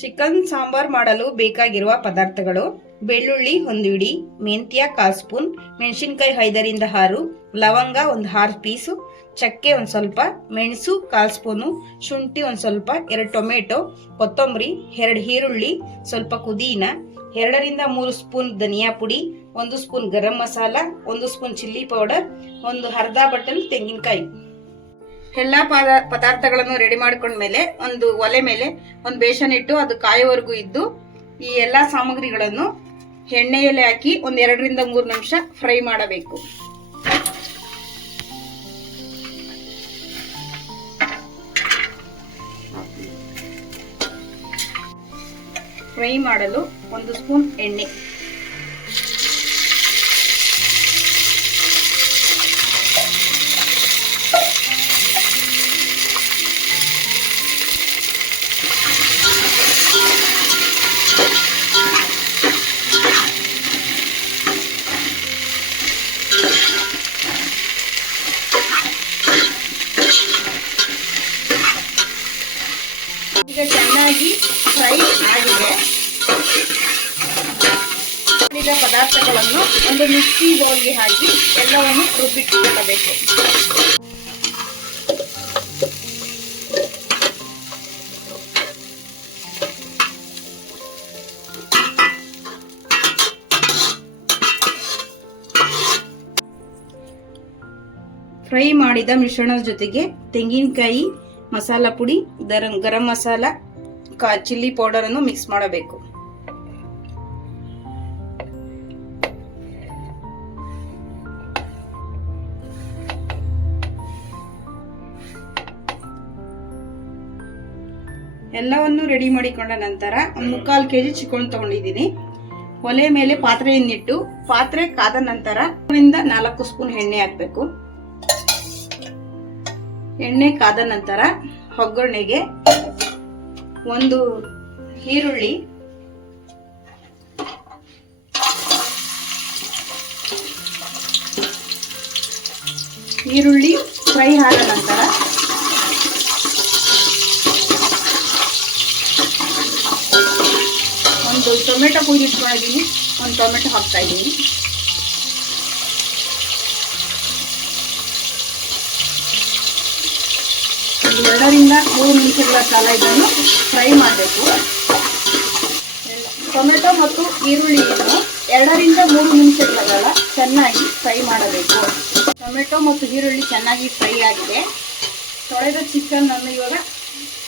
Chicken sambar ಮಾಡಲು ಬೇಕಾಗಿರುವ ಪದಾರ್ಥಗಳು ಬೆಳ್ಳುಳ್ಳಿ ಒಂದು ಇಡಿ ಮೆಂತ್ಯ ಕಾಲ್ ಸ್ಪೂನ್, ಮೆಣಸಿನ್ಕಾಯಿ ಐದರಿಂದ ಆರು, ಲವಂಗ ಒಂದು ಆರು ಪೀಸು, ಚಕ್ಕೆ ಒಂದು ಸ್ವಲ್ಪ, ಮೆಣಸು ಕಾಲ್ ಸ್ಪೂನು, ಶುಂಠಿ ಒಂದು ಸ್ವಲ್ಪ, ಎರಡು ಟೊಮೆಟೊ, ಕೊತ್ತಂಬರಿ, ಎರಡು ಈರುಳ್ಳಿ, ಸ್ವಲ್ಪ ಕುದೀನ ಎರಡರಿಂದ ಮೂರು ಸ್ಪೂನ್ ಧನಿಯಾ ಪುಡಿ, ಒಂದು ಸ್ಪೂನ್ ಗರಂ ಮಸಾಲ, ಒಂದು ಸ್ಪೂನ್ ಚಿಲ್ಲಿ ಪೌಡರ್, ಒಂದು ಅರ್ಧ ಬಟಲ್ ತೆಂಗಿನಕಾಯಿ. ಎಲ್ಲ ಪದ, ಪದಾರ್ಥಗಳನ್ನು ರೆಡಿ ಮಾಡ್ಕೊಂಡ್ಮೇಲೆ ಒಂದು ಒಲೆ ಮೇಲೆ ಒಂದು ಬೇಸನ್ ಇಟ್ಟು ಅದು ಕಾಯೋವರೆಗೂ ಇದ್ದು, ಈ ಎಲ್ಲ ಸಾಮಗ್ರಿಗಳನ್ನು ಎಣ್ಣೆಯಲ್ಲಿ ಹಾಕಿ ಒಂದ್ ಎರಡರಿಂದ ಮೂರು ನಿಮಿಷ ಫ್ರೈ ಮಾಡಬೇಕು. ಫ್ರೈ ಮಾಡಲು ಒಂದು ಸ್ಪೂನ್ ಎಣ್ಣೆ ಈಗ ಚೆನ್ನಾಗಿ ಫ್ರೈ ಆಗಿದೆ ಮಾಡಿದ ಪದಾರ್ಥಗಳನ್ನು ಒಂದು ಮಿಕ್ಸಿ ಬೌಲ್ಗೆ ಹಾಕಿ ಎಲ್ಲವನ್ನು ರುಬ್ಬಿಟ್ಟುಕೊಳ್ಳಬೇಕು. ಫ್ರೈ ಮಾಡಿದ ಮಿಶ್ರಣದ ಜೊತೆಗೆ ತೆಂಗಿನಕಾಯಿ ಮಸಾಲ ಪುಡಿ, ಗರಂ ಗರಂ ಮಸಾಲ, ಕಾ ಚಿಲ್ಲಿ ಪೌಡರನ್ನು ಮಿಕ್ಸ್ ಮಾಡಬೇಕು. ಎಲ್ಲವನ್ನು ರೆಡಿ ಮಾಡಿಕೊಂಡ ನಂತರ ಒಂದು ಮುಕ್ಕಾಲು ಕೆಜಿ ಚಿಕನ್ ತಗೊಂಡಿದ್ದೀನಿ. ಒಲೆ ಮೇಲೆ ಪಾತ್ರೆಯನ್ನಿಟ್ಟು ಪಾತ್ರೆ ಕಾದ ನಂತರ ನಾಲ್ಕು ಸ್ಪೂನ್ ಎಣ್ಣೆ ಹಾಕಬೇಕು. ಎಣ್ಣೆ ಕಾದ ನಂತರ ಒಗ್ಗರಣೆಗೆ ಒಂದು ಈರುಳ್ಳಿ ಈರುಳ್ಳಿ ಫ್ರೈ ಆದ ನಂತರ ಒಂದು ಟೊಮೆಟೊ ಕುಯ್ದಿಟ್ಕೊಂಡಿದ್ದೀನಿ ಒಂದು ಟೊಮೆಟೊ ಹಾಕ್ತಾ ಇದ್ದೀನಿ. ಎರಡರಿಂದ ಮೂರು ನಿಮಿಷಗಳ ಕಾಲ ಇದನ್ನು ಫ್ರೈ ಮಾಡಬೇಕು. ಟೊಮೆಟೊ ಮತ್ತು ಈರುಳ್ಳಿಯನ್ನು ಎರಡರಿಂದ ಮೂರು ನಿಮಿಷಗಳ ಕಾಲ ಚೆನ್ನಾಗಿ ಫ್ರೈ ಮಾಡಬೇಕು. ಟೊಮೆಟೊ ಮತ್ತು ಈರುಳ್ಳಿ ಚೆನ್ನಾಗಿ ಫ್ರೈ ಆಗಿದೆ. ತೊಳೆದ ಚಿಕನ್ ಅನ್ನು ಇವಾಗ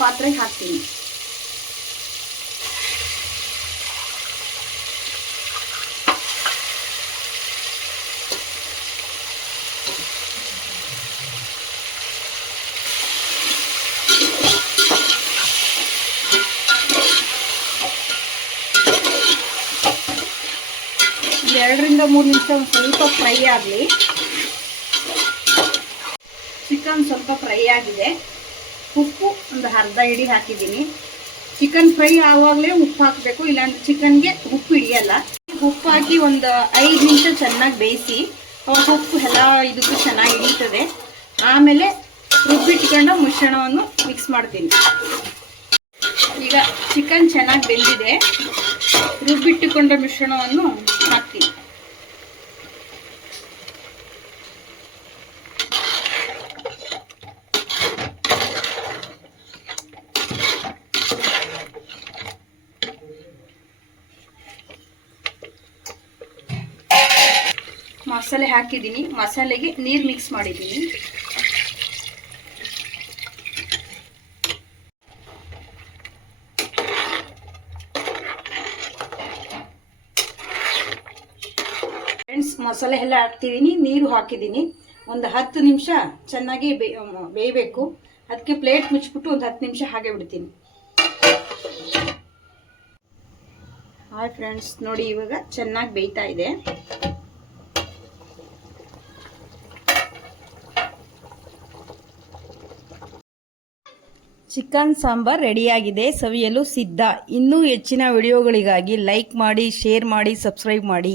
ಪಾತ್ರೆಗೆ ಹಾಕ್ತೀನಿ. ಎರಡರಿಂದ ಮೂರು ನಿಮಿಷ ಒಂದು ಸ್ವಲ್ಪ ಫ್ರೈ ಆಗಲಿ. ಚಿಕನ್ ಸ್ವಲ್ಪ ಫ್ರೈ ಆಗಿದೆ. ಉಪ್ಪು ಒಂದು ಅರ್ಧ ಹಿಡಿ ಹಾಕಿದ್ದೀನಿ. ಚಿಕನ್ ಫ್ರೈ ಆವಾಗಲೇ ಉಪ್ಪು ಹಾಕಬೇಕು, ಇಲ್ಲಾಂದ್ರೆ ಚಿಕನ್ಗೆ ಉಪ್ಪು ಹಿಡಿಯಲ್ಲ. ಉಪ್ಪು ಹಾಕಿ ಒಂದು ಐದು ನಿಮಿಷ ಚೆನ್ನಾಗಿ ಬೇಯಿಸಿ ಅವಾಗ ಉಪ್ಪು ಎಲ್ಲ ಇದಕ್ಕೂ ಚೆನ್ನಾಗಿ ಹಿಡಿತದೆ. ಆಮೇಲೆ ರುಬ್ಬಿಟ್ಕೊಂಡು ಮಿಶ್ರಣವನ್ನು ಮಿಕ್ಸ್ ಮಾಡ್ತೀನಿ. ಈಗ ಚಿಕನ್ ಚೆನ್ನಾಗಿ ಬೆಂದಿದೆ. ರುಬ್ಬಿಟ್ಟುಕೊಂಡ ಮಿಶ್ರಣವನ್ನು ಹಾಕಿ. ಮಸಾಲೆ ಹಾಕಿದ್ದೀನಿ. ಮಸಾಲೆಗೆ ನೀರು ಮಿಕ್ಸ್ ಮಾಡಿದ್ದೀನಿ ಫ್ರೆಂಡ್ಸ್ ಮಸಾಲೆ ಎಲ್ಲ ಹಾಕ್ತಿದ್ದೀನಿ ನೀರು ಹಾಕಿದ್ದೀನಿ ಒಂದು ಹತ್ತು ನಿಮಿಷ ಚೆನ್ನಾಗಿ ಬೇಯಬೇಕು. ಅದಕ್ಕೆ ಪ್ಲೇಟ್ ಮುಚ್ಚಿಬಿಟ್ಟು ಒಂದು ಹತ್ತು ನಿಮಿಷ ಹಾಗೆ ಬಿಡ್ತೀನಿ. ಹಾಯ್ ಫ್ರೆಂಡ್ಸ್ ನೋಡಿ ಇವಾಗ ಚೆನ್ನಾಗಿ ಬೇಯ್ತಾ ಇದೆ. ಚಿಕನ್ ಸಾಂಬಾರ್ ರೆಡಿಯಾಗಿದೆ, ಸವಿಯಲು ಸಿದ್ಧ. ಇನ್ನೂ ಹೆಚ್ಚಿನ ವಿಡಿಯೋಗಳಿಗಾಗಿ ಲೈಕ್ ಮಾಡಿ ಶೇರ್ ಮಾಡಿ ಸಬ್ಸ್ಕ್ರೈಬ್ ಮಾಡಿ.